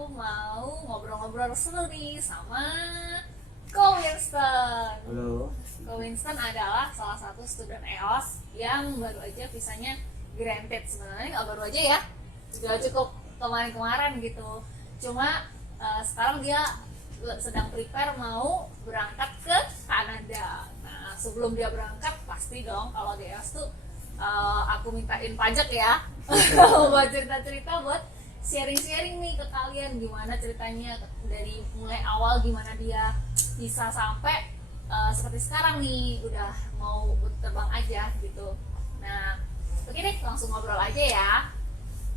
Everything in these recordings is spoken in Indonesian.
aku mau ngobrol-ngobrol seru nih sama Ko Winston. Halo. Ko Winston adalah salah satu student EOS yang baru aja visanya granted. Sebenarnya nggak baru aja ya, sudah cukup kemarin-kemarin gitu. Cuma sekarang dia sedang prepare mau berangkat ke Kanada. Nah, sebelum dia berangkat pasti dong kalau di EOS tuh aku mintain pajak ya buat cerita-cerita, buat sharing-sharing nih ke kalian gimana ceritanya dari mulai awal, gimana dia bisa sampai seperti sekarang nih udah mau terbang aja gitu. Nah, oke deh, langsung ngobrol aja ya.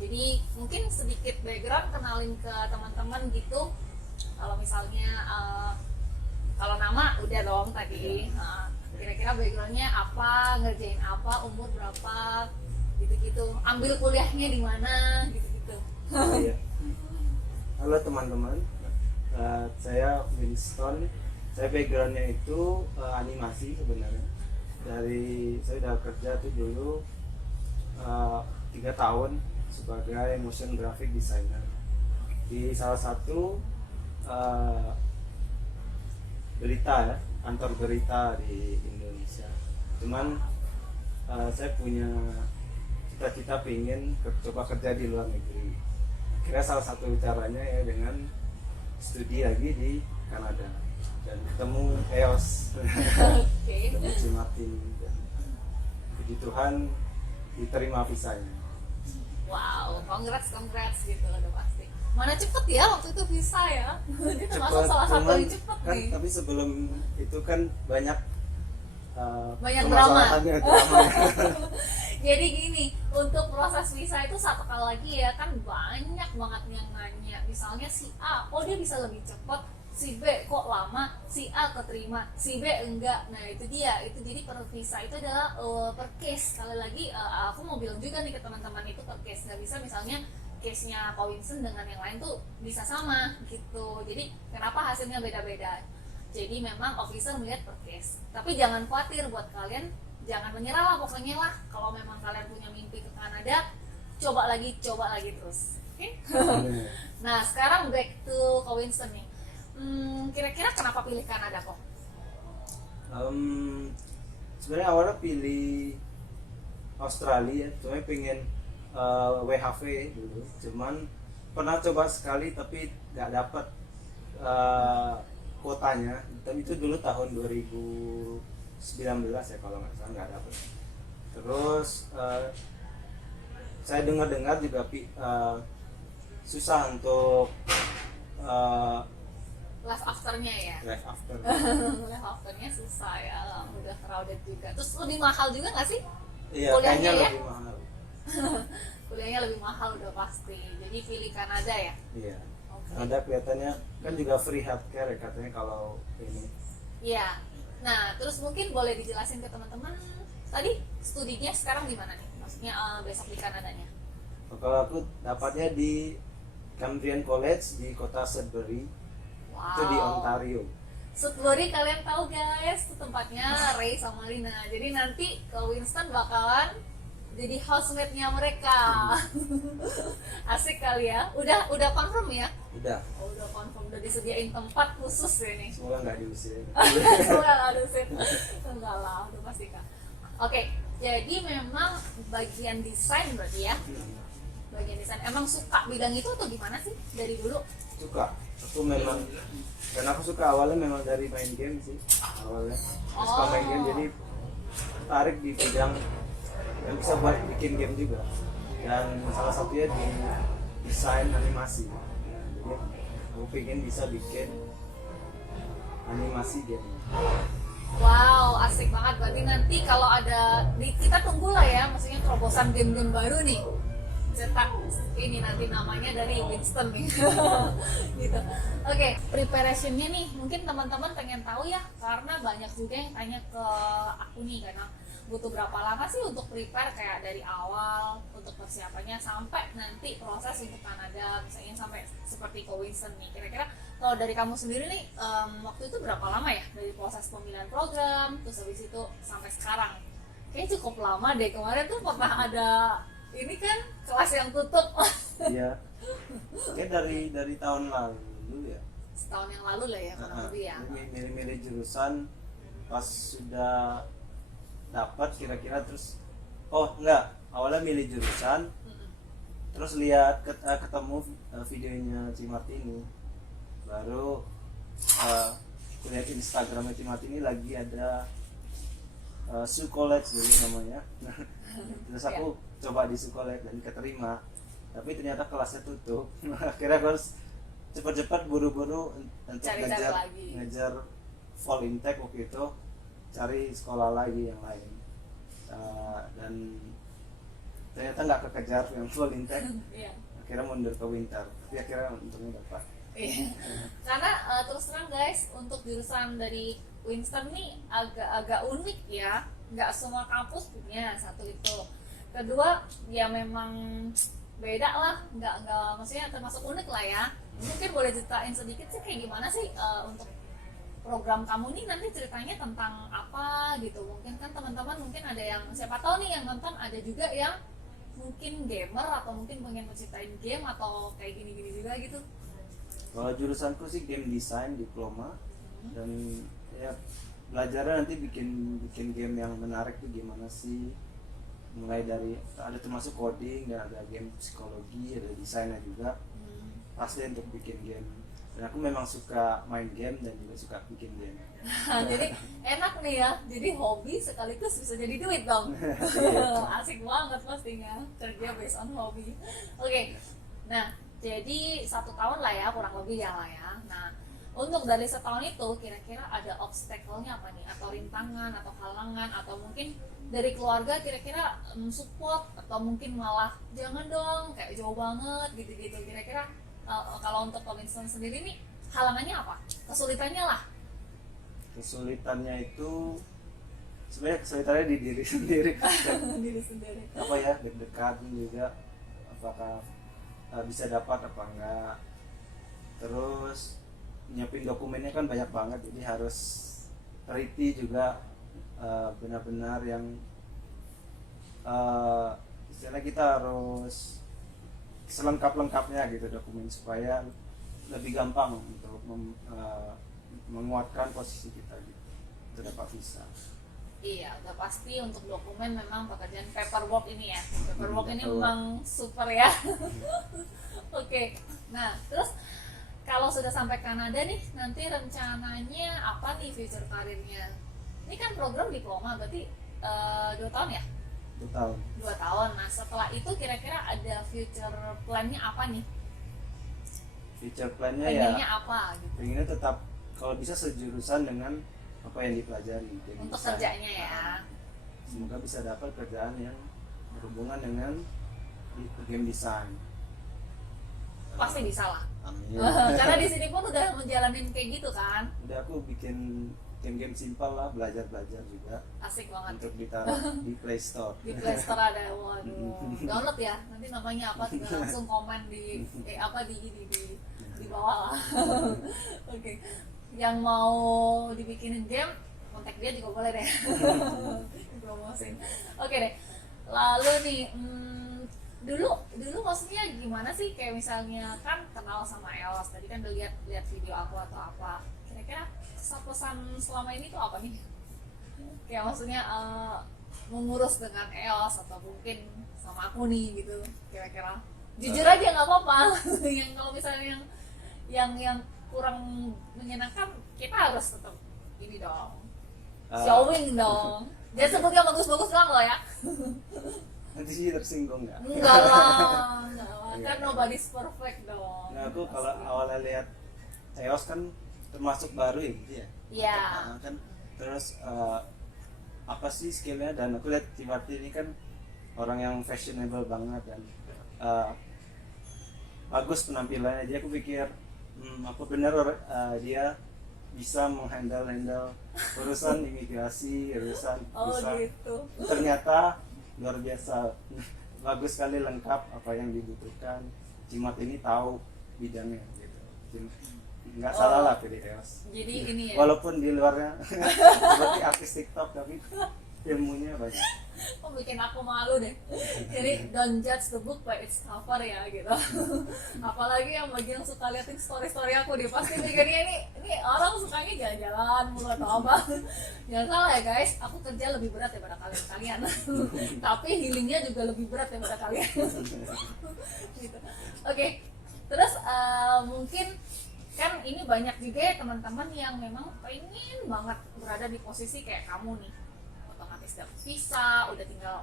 Jadi mungkin sedikit background, kenalin ke teman-teman gitu. Kalau misalnya kalau nama udah dong tadi. Kira-kira backgroundnya apa, ngerjain apa, umur berapa, gitu-gitu. Ambil kuliahnya di mana, gitu-gitu. Iya. Halo teman-teman, saya Winston. Saya backgroundnya itu animasi sebenarnya. Saya udah kerja tuh dulu 3 tahun sebagai motion graphic designer di salah satu berita ya, kantor berita di Indonesia. Cuman saya punya cita-cita pengen coba kerja di luar negeri. Kira salah satu caranya ya dengan studi lagi di Kanada dan ketemu EOS, ketemu Cimatin, dan puji Tuhan diterima visanya. Wow, congrats gitu udah pasti. Mana cepet ya waktu itu visa ya? Dia termasuk salah satu yang cepet kan, nih. tapi sebelum itu kan banyak drama. permasalahannya. Jadi gini, untuk proses visa itu satu kali lagi ya, kan banyak banget yang nanya. Misalnya si A, oh dia bisa lebih cepat, si B kok lama, si A keterima, si B enggak. Nah itu dia, itu jadi per visa itu adalah per case. Sekali lagi aku mau bilang juga nih ke teman-teman, itu per case. Nggak bisa misalnya case-nya Ko Winston dengan yang lain tuh bisa sama gitu. Jadi kenapa hasilnya beda-beda? Jadi memang officer melihat per case. Tapi jangan khawatir buat kalian, jangan menyerah lah pokoknya lah. Kalau memang kalian punya mimpi ke Kanada, coba lagi terus. Oke? Nah sekarang back to Ko Winston nih. Kira-kira kenapa pilih Kanada kok? Sebenarnya awalnya pilih Australia, cuma pengen WHV dulu. Cuman pernah coba sekali tapi nggak dapat kuotanya. Tapi itu dulu tahun 2019 ya kalau nggak salah, nggak dapat. Terus saya dengar juga susah untuk Life afternya ya? life after. Life afternya susah ya, udah crowded juga. Terus lebih mahal juga nggak sih? Iya, Kuliahnya kayaknya ya? lebih mahal. Kuliahnya lebih mahal udah pasti. Jadi pilih Kanada ya? Iya. Okay. Kanada kelihatannya kan juga free healthcare ya katanya kalau ini. Iya. Nah, terus mungkin boleh dijelasin ke teman-teman tadi studinya sekarang di mana nih? Maksudnya besok di Kanadanya? Kalau aku dapatnya di Cambrian College di kota Sudbury. Wow. Itu di Ontario. Sudbury kalian tahu guys, itu tempatnya Ray sama Lina. Jadi nanti ke Winston bakalan jadi housemate-nya mereka. Asik kali ya. Udah confirm ya? Udah. Oh, udah confirm, udah disediain tempat khusus ya nih. Semoga nggak diusir. Enggak lah, dosen. Enggak lah, udah pasti kan. Oke, jadi memang bagian desain berarti ya? Bagian desain. Emang suka bidang itu atau gimana sih dari dulu? Suka. Aku memang, dan aku suka awalnya memang dari main game sih awalnya. Suka main game, jadi tertarik di bidang yang bisa buat bikin game juga. Dan salah satunya di desain animasi. Jadi aku pengen bisa bikin animasi game. Wow, asik banget. Berarti nanti kalau ada, kita tunggulah ya, maksudnya terobosan game-game baru nih. Cetak ini nanti namanya dari Winston nih. Gitu. Oke, preparationnya nih, mungkin teman-teman pengen tahu ya, karena banyak juga yang tanya ke aku nih, karena butuh berapa lama sih untuk prepare kayak dari awal untuk persiapannya sampai nanti proses untuk Kanada, misalnya sampai seperti Ko Winston nih. Kira-kira kalau dari kamu sendiri nih, waktu itu berapa lama ya dari proses pemilihan program terus habis itu sampai sekarang? Kayaknya cukup lama deh. Kemarin tuh pernah ada ini kan kelas yang tutup. Iya. Kayak dari tahun lalu ya. Setahun yang lalu lah ya kurang lebih ya. Milih-milih jurusan pas sudah dapat kira-kira terus enggak, awalnya milih jurusan terus lihat ketemu videonya Cimartini, baru lihat Instagramnya Cimartini lagi ada Su College dulu namanya. Terus aku coba di Su College dan keterima, tapi ternyata kelasnya tutup. Akhirnya aku harus cepat-cepat buru-buru untuk ngejar fall intake waktu itu, cari sekolah lagi yang lain. Dan ternyata nggak kekejar yang fall intake. Akhirnya mundur ke winter, tapi akhirnya untungnya dapat. Karena terus terang guys, untuk jurusan dari Winston nih agak unik ya, nggak semua kampus punya. Satu itu, kedua ya memang beda lah, nggak maksudnya termasuk unik lah ya. Mungkin boleh ceritain sedikit sih kayak gimana sih untuk program kamu nih nanti ceritanya tentang apa gitu. Mungkin kan teman-teman mungkin ada yang siapa tahu nih yang nonton ada juga yang mungkin gamer atau mungkin pengen menciptain game atau kayak gini-gini juga gitu. Kalau jurusanku sih game design diploma, dan ya belajarnya nanti bikin game yang menarik tuh gimana sih, mulai dari ada termasuk coding dan ada game psikologi, ada desainnya juga. Pasti untuk bikin game, dan aku memang suka main game dan juga suka bikin game. Jadi enak nih ya, jadi hobi sekaligus bisa jadi duit dong. Asik banget pastinya kerja based on hobi. Oke. Nah jadi 1 tahun lah ya kurang lebih ya lah ya. Nah untuk dari setahun itu kira-kira ada obstacle-nya apa nih, atau rintangan atau halangan, atau mungkin dari keluarga kira-kira support, atau mungkin malah jangan dong kayak jauh banget gitu-gitu. Kira-kira kalau untuk Winston sendiri nih halangannya apa, kesulitannya lah? Kesulitannya itu sebenarnya kesulitannya di diri sendiri. Diri sendiri. Apa ya, deg-degan juga apakah bisa dapat apa enggak. Terus nyiapin dokumennya kan banyak banget, jadi harus teliti juga, benar-benar yang istilahnya kita harus selengkap-lengkapnya gitu dokumen, supaya lebih gampang untuk menguatkan posisi kita gitu, untuk dapat visa. Iya, udah pasti untuk dokumen memang pekerjaan paperwork ini ya. Paperwork ini memang super ya. Oke. Nah, terus kalau sudah sampai Kanada nih, nanti rencananya apa nih future karirnya? Ini kan program diploma, berarti 2 tahun ya? 2 tahun. 2 tahun. Nah, setelah itu kira-kira ada future plan-nya apa nih? Future plan-nya pengennya ya apa gitu? pengennya tetap kalau bisa sejurusan dengan apa yang dipelajari. Jadi Untuk bisa, kerjanya ya. semoga bisa dapat kerjaan yang berhubungan dengan game design. Pasti bisa lah. Amin. Karena di sini pun udah menjalanin kayak gitu kan. Udah aku bikin game-game simpel lah, belajar juga Asik banget. untuk ditaruh di Play Store. Di Play Store ada, waduh, download ya, nanti namanya apa tinggal langsung komen di di bawah lah. Oke. Yang mau dibikinin game kontak dia juga boleh deh. Promosin. Oke deh, lalu nih dulu maksudnya gimana sih, kayak misalnya kan kenal sama EOS tadi kan udah lihat video aku atau apa, kira-kira pesan selama ini tuh apa nih, kayak maksudnya mengurus dengan EOS atau mungkin sama aku nih gitu, kira-kira jujur aja nggak apa-apa. Yang kalau misalnya yang kurang menyenangkan kita harus tetap ini dong, showing dong, jangan sebut yang bagus-bagus doang loh ya. Nanti sih tersinggung nggak? Enggak lah, kan nobody's perfect dong. Nah, aku kalau awalnya lihat EOS kan termasuk baru ya gitu ya. Iya. Kan terus apa sih skillnya, dan aku lihat Cimarti ini kan orang yang fashionable banget dan bagus penampilannya, jadi aku pikir apa benar dia bisa menghandle urusan imigrasi, urusan visa. Gitu. Ternyata luar biasa, bagus sekali, lengkap apa yang dibutuhkan. Cimat ini tahu bidangnya gitu, nggak salah lah pilih EOS. Jadi ini ya, Walaupun di luarnya seperti artis TikTok, tapi ilmunya banyak. Kok bikin aku malu deh. Jadi don't judge the book by its cover ya gitu. Apalagi yang bagian suka liatin story aku dia pasti mikirnya ini orang sukanya jalan-jalan mulu atau apa. Jangan salah ya guys, aku kerja lebih berat daripada kalian. Tapi healingnya juga lebih berat daripada kalian. Gitu. Oke. Terus mungkin kan ini banyak juga ya teman-teman yang memang pengen banget berada di posisi kayak kamu nih, otomatis dapet visa, udah tinggal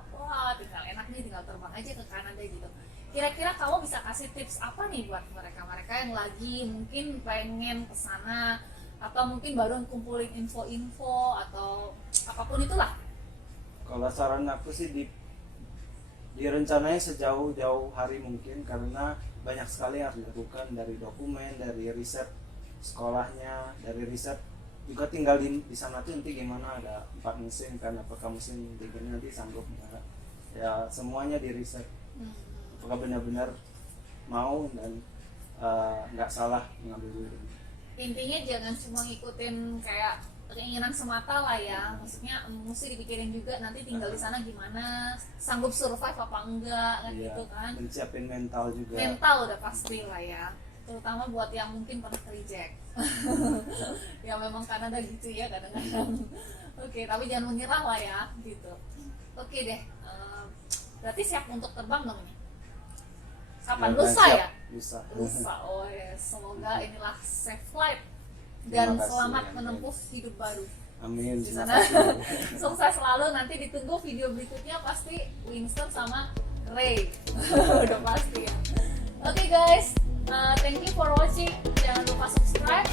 enak nih, tinggal terbang aja ke Kanada gitu. Kira-kira kamu bisa kasih tips apa nih buat mereka yang lagi mungkin pengen kesana, atau mungkin baru kumpulin info-info atau apapun itulah? Kalau saran aku sih direncanai sejauh-jauh hari mungkin, karena banyak sekali yang harus dilakukan, dari dokumen, dari riset sekolahnya, dari riset juga tinggal di sana tuh nanti gimana, ada 4 musim kan, apakah musim begini nanti sanggup nggak, ya semuanya di riset apakah benar-benar mau dan nggak salah mengambil dulu. Intinya jangan cuma ngikutin kayak keinginan semata lah ya, maksudnya mesti dipikirin juga nanti tinggal di sana gimana, sanggup survive apa enggak kan, Iya, gitu kan. dan siapin mental juga. Mental udah pasti lah ya, terutama buat yang mungkin pernah reject. Ya memang Kanada gitu ya kadang-kadang. Oke, tapi jangan menyerah lah ya gitu. Oke deh, berarti siap untuk terbang dong ini? Kapan? Lusa ya? Lusa. Oh ya, semoga inilah safe flight dan Terima kasih, selamat amin. menempuh hidup baru Amin. di Terima sana. kasih. Sukses selalu, nanti ditunggu video berikutnya pasti Winston sama Ray. Udah pasti ya. Oke guys, thank you for watching. Jangan lupa subscribe,